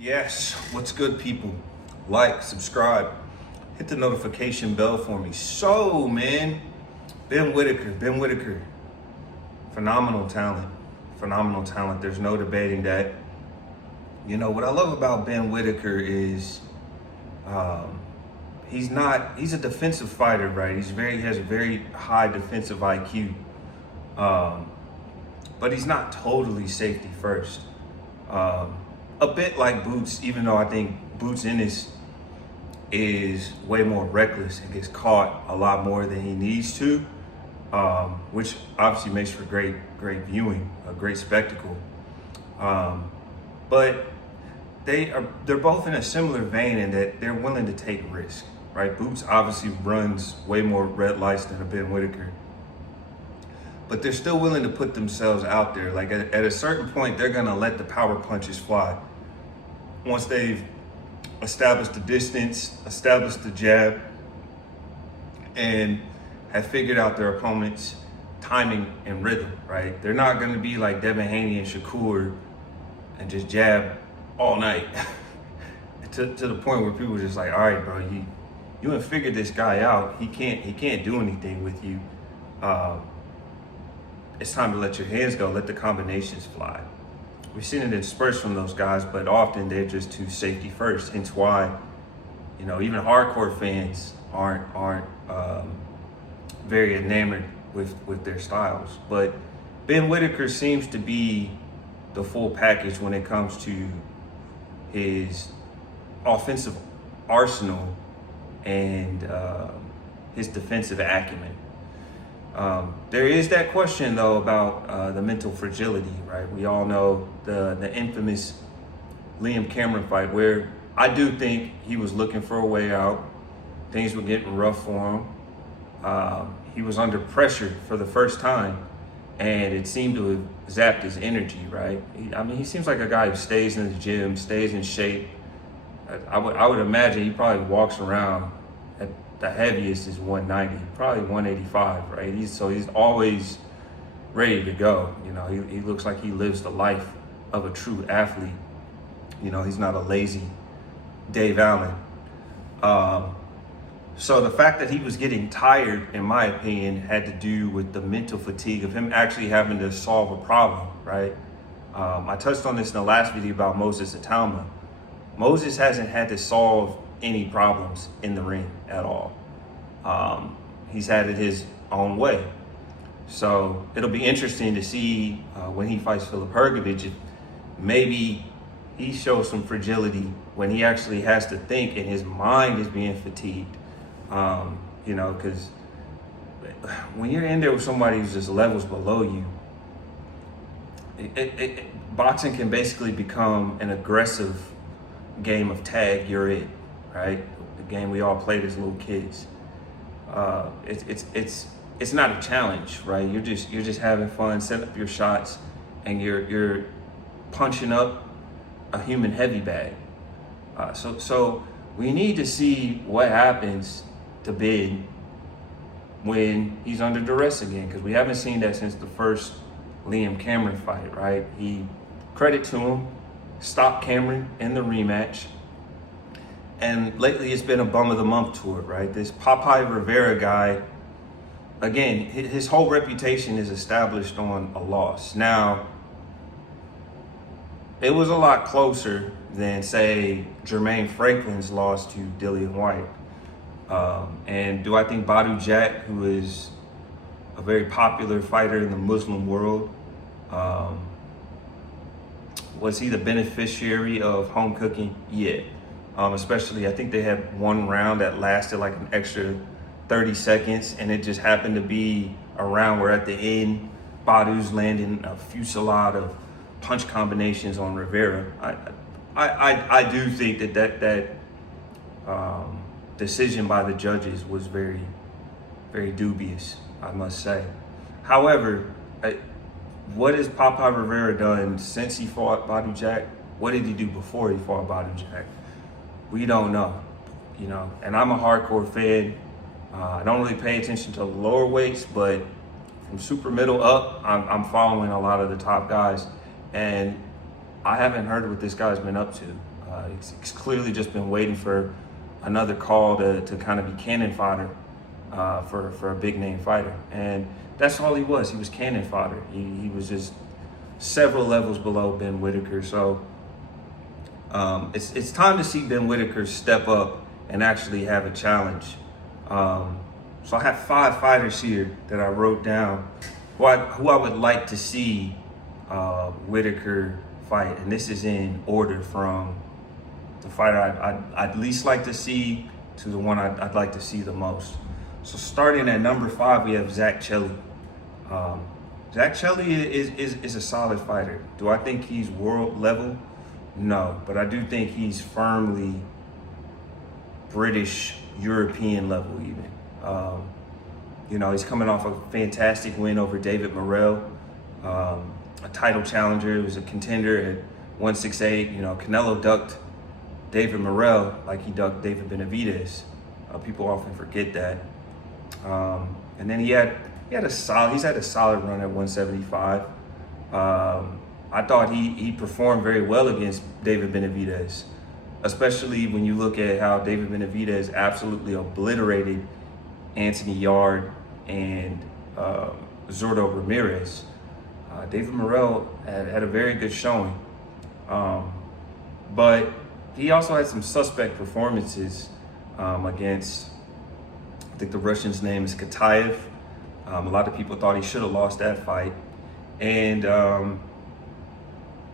Yes, what's good, people? Like, subscribe, hit the notification bell for me. So, man, Ben Whittaker, phenomenal talent, phenomenal talent. There's no debating that. You know, what I love about Ben Whittaker is he's a defensive fighter, right? He has a very high defensive IQ, but he's not totally safety first. Um, a bit like Boots, even though I think Boots Ennis is way more reckless and gets caught a lot more than he needs to, which obviously makes for great viewing, a great spectacle. But they're both in a similar vein in that they're willing to take risk, right? Boots obviously runs way more red lights than a Ben Whittaker, but they're still willing to put themselves out there. Like at a certain point, they're gonna let the power punches fly. Once they've established the distance, established the jab, and have figured out their opponent's timing and rhythm, right? They're not gonna be like Devin Haney and Shakur and just jab all night to the point where people are just like, all right, bro, you have figured this guy out. He can't do anything with you. It's time to let your hands go, let the combinations fly. We've seen it in spurts from those guys, but often they're just too safety first. Hence why, you know, even hardcore fans aren't very enamored with their styles. But Ben Whittaker seems to be the full package when it comes to his offensive arsenal and his defensive acumen. There is that question though about the mental fragility, right? We all know the infamous Liam Cameron fight where I do think he was looking for a way out. Things were getting rough for him. He was under pressure for the first time, and it seemed to have zapped his energy, right? He seems like a guy who stays in the gym, stays in shape. I would imagine he probably walks around at the heaviest is 190, probably 185, right? He's always ready to go. You know, he looks like he lives the life of a true athlete. You know, he's not a lazy Dave Allen. So the fact that he was getting tired, in my opinion, had to do with the mental fatigue of him actually having to solve a problem, right? I touched on this in the last video about Moses Atalma. Moses hasn't had to solve any problems in the ring at all. He's had it his own way. So it'll be interesting to see when he fights Filip Hrgovic, if maybe he shows some fragility when he actually has to think and his mind is being fatigued. You know, because when you're in there with somebody who's just levels below you, boxing can basically become an aggressive game of tag you're in, right? The game we all played as little kids. It's not a challenge, right? You're just having fun, setting up your shots, and you're punching up a human heavy bag. So we need to see what happens to Ben when he's under duress again, because we haven't seen that since the first Liam Cameron fight, right? Credit to him, stopped Cameron in the rematch. And lately it's been a bum of the month tour, right? This Popeye Rivera guy, again, his whole reputation is established on a loss. Now, it was a lot closer than, say, Jermaine Franklin's loss to Dillian White. And do I think Badu Jack, who is a very popular fighter in the Muslim world, was he the beneficiary of home cooking? Yeah. Especially, I think they had one round that lasted like an extra 30 seconds, and it just happened to be a round where at the end, Badu's landing a fusillade of punch combinations on Rivera. I do think that decision by the judges was very, very dubious, I must say. However, what has Popeye Rivera done since he fought Badu Jack? What did he do before he fought Badu Jack? We don't know, you know. And I'm a hardcore fan. I don't really pay attention to the lower weights, but from super middle up, I'm following a lot of the top guys. And I haven't heard what this guy's been up to. He's clearly just been waiting for another call to kind of be cannon fodder for a big name fighter. And that's all he was. He was cannon fodder. He was just several levels below Ben Whittaker. So it's time to see Ben Whittaker step up and actually have a challenge. So I have 5 fighters here that I wrote down who I would like to see Whittaker fight, and this is in order from the fighter I'd least like to see to the one I'd like to see the most. So starting at number 5, we have Zach Chelly. Zach Chelly is a solid fighter. Do I think he's world level? No, but I do think he's firmly British, European level even. He's coming off a fantastic win over David Morrell, a title challenger. It was a contender at 168. Canelo ducked David Morrell like he ducked David Benavidez. People often forget that. And then he's had a solid run at 175. I thought he performed very well against David Benavidez, especially when you look at how David Benavidez absolutely obliterated Anthony Yarde and Zordo Ramirez. David Morrell had a very good showing, but he also had some suspect performances against, I think the Russian's name is Katayev. A lot of people thought he should have lost that fight, and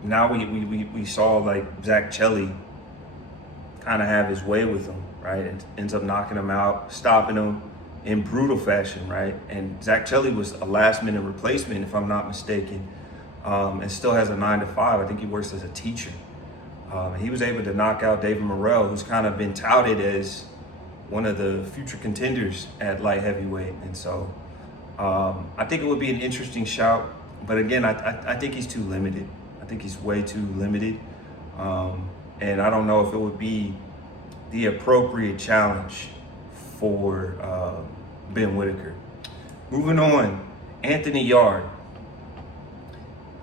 now we saw like Zach Chelly kind of have his way with him, right? And ends up knocking him out, stopping him in brutal fashion, right? And Zach Chelly was a last-minute replacement, if I'm not mistaken, and still has a 9-5. I think he works as a teacher. He was able to knock out David Morrell, who's kind of been touted as one of the future contenders at light heavyweight. And so I think it would be an interesting shout. But again, I think he's too limited. I think he's way too limited. And I don't know if it would be the appropriate challenge for Ben Whittaker. Moving on, Anthony Yarde.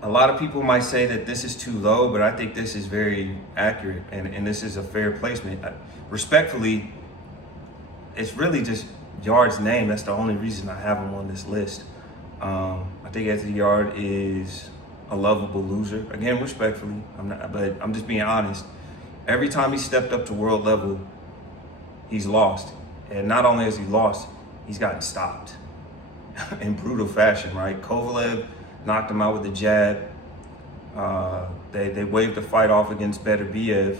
A lot of people might say that this is too low, but I think this is very accurate, and this is a fair placement. Respectfully, it's really just Yarde's name. That's the only reason I have him on this list. I think Anthony Yarde is a lovable loser. Again, respectfully, but I'm just being honest. Every time he stepped up to world level, he's lost. And not only has he lost, he's gotten stopped in brutal fashion, right? Kovalev knocked him out with a jab. They waved the fight off against Beterbiev,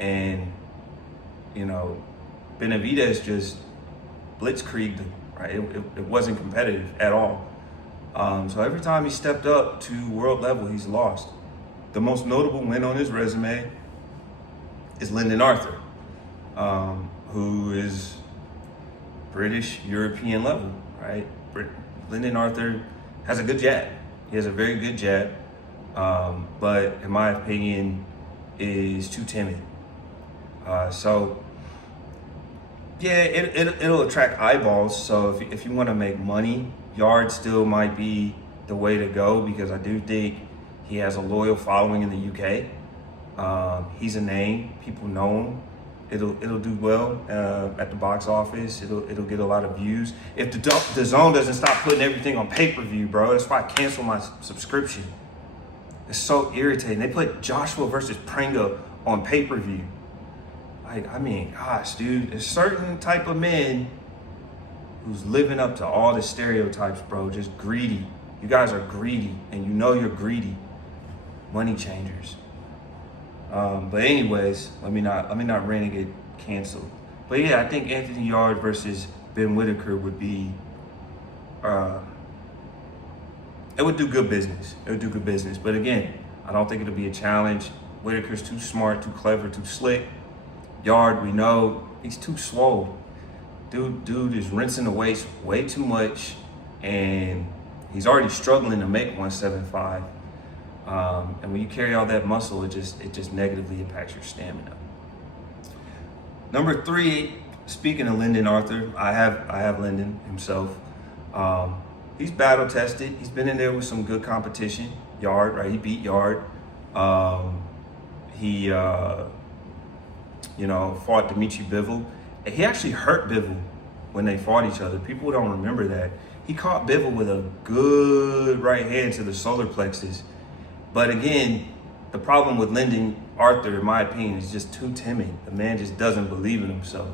and Benavidez just blitzkrieged him, right? It wasn't competitive at all. So every time he stepped up to world level, he's lost. The most notable win on his resume is Lyndon Arthur, who is British, European level, right? Lyndon Arthur has a good jab. He has a very good jab, but in my opinion, is too timid. So yeah, it'll attract eyeballs. So if you want to make money, Yarde still might be the way to go, because I do think he has a loyal following in the UK. He's a name, people know him. It'll do well at the box office. It'll get a lot of views. If the Zone doesn't stop putting everything on pay-per-view, bro, that's why I canceled my subscription. It's so irritating. They put Joshua versus Pringa on pay-per-view. Gosh, dude, there's certain type of men who's living up to all the stereotypes, bro. Just greedy. You guys are greedy, and you know you're greedy. Money changers. But anyways, let me not rant and get canceled. But yeah, I think Anthony Yarde versus Ben Whittaker would be, it would do good business. It would do good business. But again, I don't think it'll be a challenge. Whittaker's too smart, too clever, too slick. Yarde, we know he's too swole. Dude is rinsing the waist way too much, and he's already struggling to make 175. And when you carry all that muscle, it just negatively impacts your stamina. Number 3, speaking of Lyndon Arthur, I have Lyndon himself. He's battle tested. He's been in there with some good competition. Yarde, right? He beat Yarde. He fought Dimitri Bivol. And he actually hurt Bivol when they fought each other. People don't remember that. He caught Bivol with a good right hand to the solar plexus. But again, the problem with Lyndon Arthur, in my opinion, is just too timid. The man just doesn't believe in himself.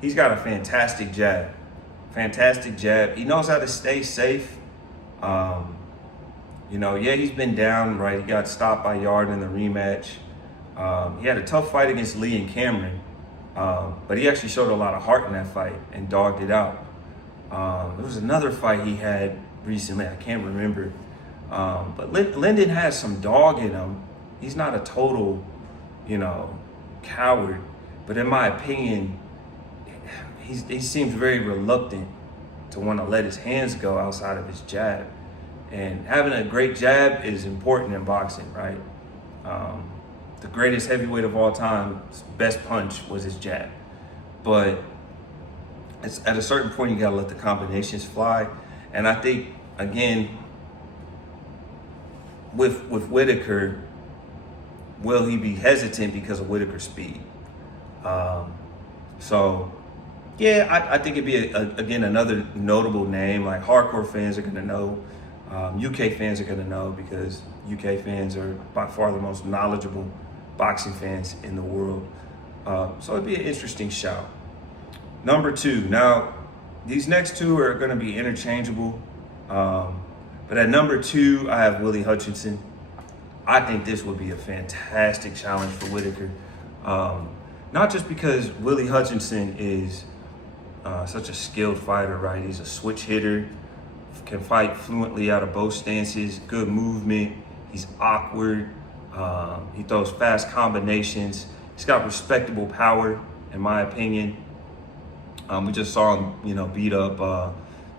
He's got a fantastic jab. He knows how to stay safe. He's been down, right? He got stopped by Yard in the rematch. He had a tough fight against Lee and Cameron, but he actually showed a lot of heart in that fight and dogged it out. There was another fight he had recently, I can't remember. But Lyndon has some dog in him. He's not a total, coward. But in my opinion, he seems very reluctant to want to let his hands go outside of his jab. And having a great jab is important in boxing, right? The greatest heavyweight of all time, his best punch was his jab. But at a certain point, you gotta let the combinations fly. And I think, again, with Whittaker, will he be hesitant because of Whittaker's speed? I think it'd be, again, another notable name. Like, hardcore fans are gonna know. UK fans are gonna know because UK fans are by far the most knowledgeable boxing fans in the world. So it'd be an interesting shout. Number 2. Now, these next two are gonna be interchangeable. But at number 2, I have Willie Hutchinson. I think this would be a fantastic challenge for Whittaker. Not just because Willie Hutchinson is such a skilled fighter, right? He's a switch hitter, can fight fluently out of both stances, good movement. He's awkward. He throws fast combinations. He's got respectable power, in my opinion. We just saw him, beat up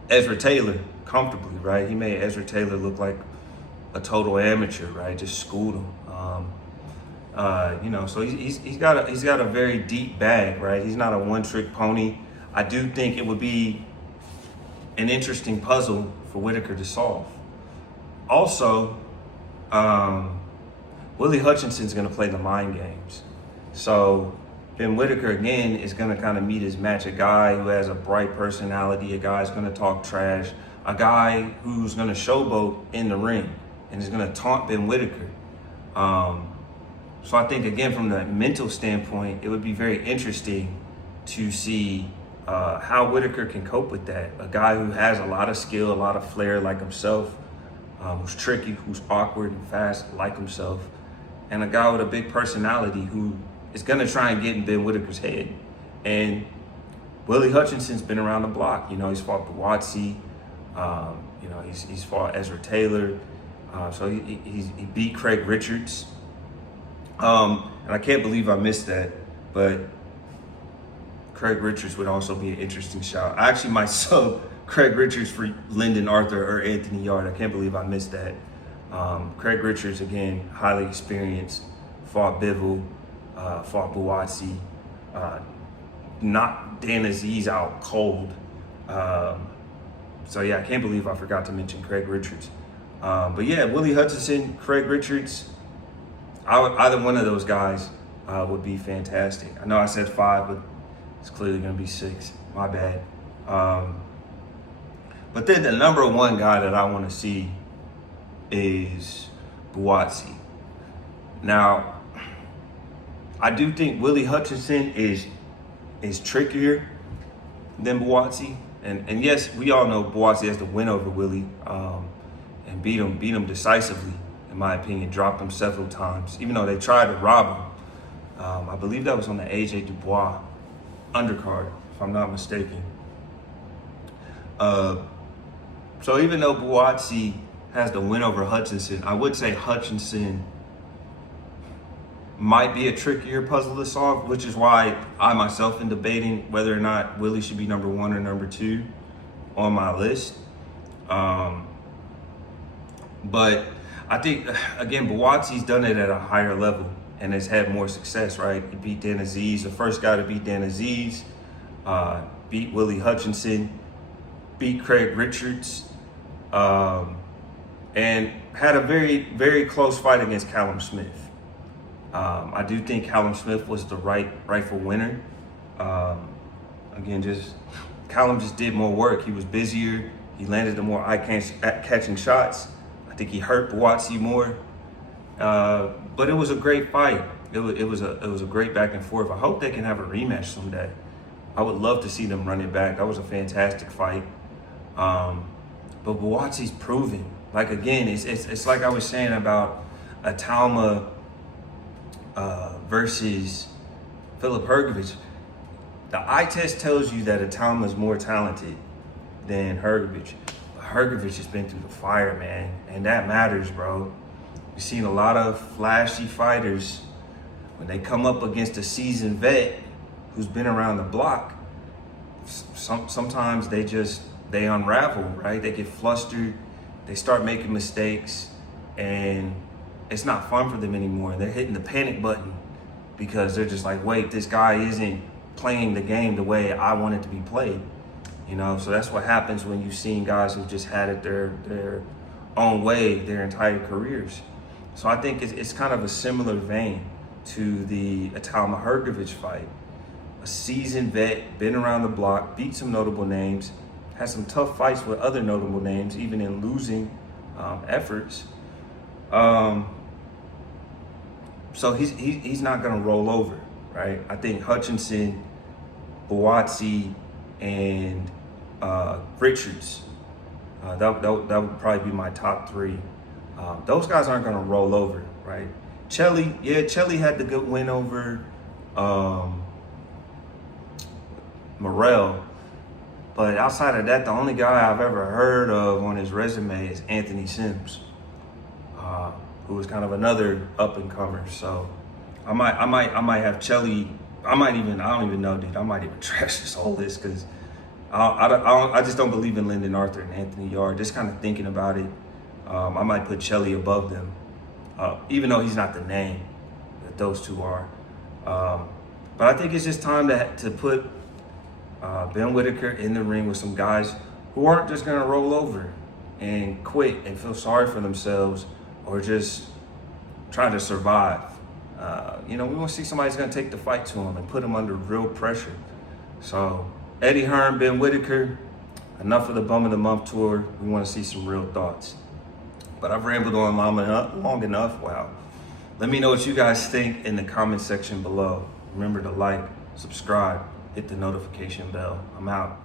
Ezra Taylor comfortably, right? He made Ezra Taylor look like a total amateur, right? Just schooled him. So he's got a very deep bag, right? He's not a one-trick pony. I do think it would be an interesting puzzle for Whittaker to solve. Also, Willie Hutchinson's going to play the mind games. So Ben Whittaker, again, is going to kind of meet his match. A guy who has a bright personality, a guy who's going to talk trash, a guy who's going to showboat in the ring and is going to taunt Ben Whittaker. So I think, again, from the mental standpoint, it would be very interesting to see how Whittaker can cope with that. A guy who has a lot of skill, a lot of flair like himself, who's tricky, who's awkward and fast like himself, and a guy with a big personality who is going to try and get in Ben Whittaker's head. And Willie Hutchinson's been around the block. He's fought Buatsi. He's fought Ezra Taylor. So he beat Craig Richards. And I can't believe I missed that, but Craig Richards would also be an interesting shout. I actually might sub Craig Richards for Lyndon Arthur or Anthony Yard. I can't believe I missed that. Craig Richards, again, highly experienced, fought Bivol, fought Buatsi, knocked Dan Aziz out cold. I can't believe I forgot to mention Craig Richards. Willie Hutchinson, Craig Richards, either one of those guys would be fantastic. I know I said 5, but it's clearly going to be 6. My bad. But then the number 1 guy that I want to see is Buatsi. Now, I do think Willie Hutchinson is trickier than Buatsi. And yes, we all know Buatsi has the win over Willie and beat him decisively, in my opinion, dropped him several times, even though they tried to rob him. I believe that was on the AJ Dubois undercard, if I'm not mistaken. So even though Buatsi has the win over Hutchinson, I would say Hutchinson might be a trickier puzzle to solve, which is why I myself am debating whether or not Willie should be number 1 or number 2 on my list. But I think, again, Buatsi's done it at a higher level and has had more success, right? He beat Dan Aziz, the first guy to beat Dan Aziz, beat Willie Hutchinson, beat Craig Richards, and had a very, very close fight against Callum Smith. I do think Callum Smith was the rightful winner. Again, Callum just did more work. He was busier. He landed the more eye-catching shots. I think he hurt Buatsi more. But it was a great fight. It was a great back and forth. I hope they can have a rematch someday. I would love to see them run it back. That was a fantastic fight. But Buatsi's proven. Like, again, it's like I was saying about Atalma versus Filip Hrgović. The eye test tells you that Atalma is more talented than Hrgović. But Hrgović has been through the fire, man. And that matters, bro. We've seen a lot of flashy fighters, when they come up against a seasoned vet who's been around the block, sometimes they unravel, right? They get flustered, they start making mistakes, and it's not fun for them anymore. They're hitting the panic button because they're just like, wait, this guy isn't playing the game the way I want it to be played. You know, so that's what happens when you've seen guys who've just had it their own way their entire careers. So I think it's kind of a similar vein to the Atalma Hrgović fight. A seasoned vet, been around the block, beat some notable names, had some tough fights with other notable names, even in losing efforts. So he's not gonna roll over, right? I think Hutchinson, Buatsi, and Richards, that would probably be my top three. Those guys aren't gonna roll over, right? Chelly had the good win over Morrell, but outside of that, the only guy I've ever heard of on his resume is Anthony Sims, who was kind of another up and comer. So I might have Chelly. I don't even know, dude. I might even trash this whole list because I just don't believe in Lyndon Arthur and Anthony Yarde. Just kind of thinking about it, I might put Chelly above them, even though he's not the name that those two are. But I think it's just time to put Ben Whittaker in the ring with some guys who aren't just going to roll over and quit and feel sorry for themselves or just try to survive. We want to see somebody who's going to take the fight to him and put him under real pressure. So Eddie Hearn, Ben Whittaker, enough of the Bum of the Month tour. We want to see some real thoughts. But I've rambled on long enough. Wow. Let me know what you guys think in the comment section below. Remember to like, subscribe, hit the notification bell. I'm out.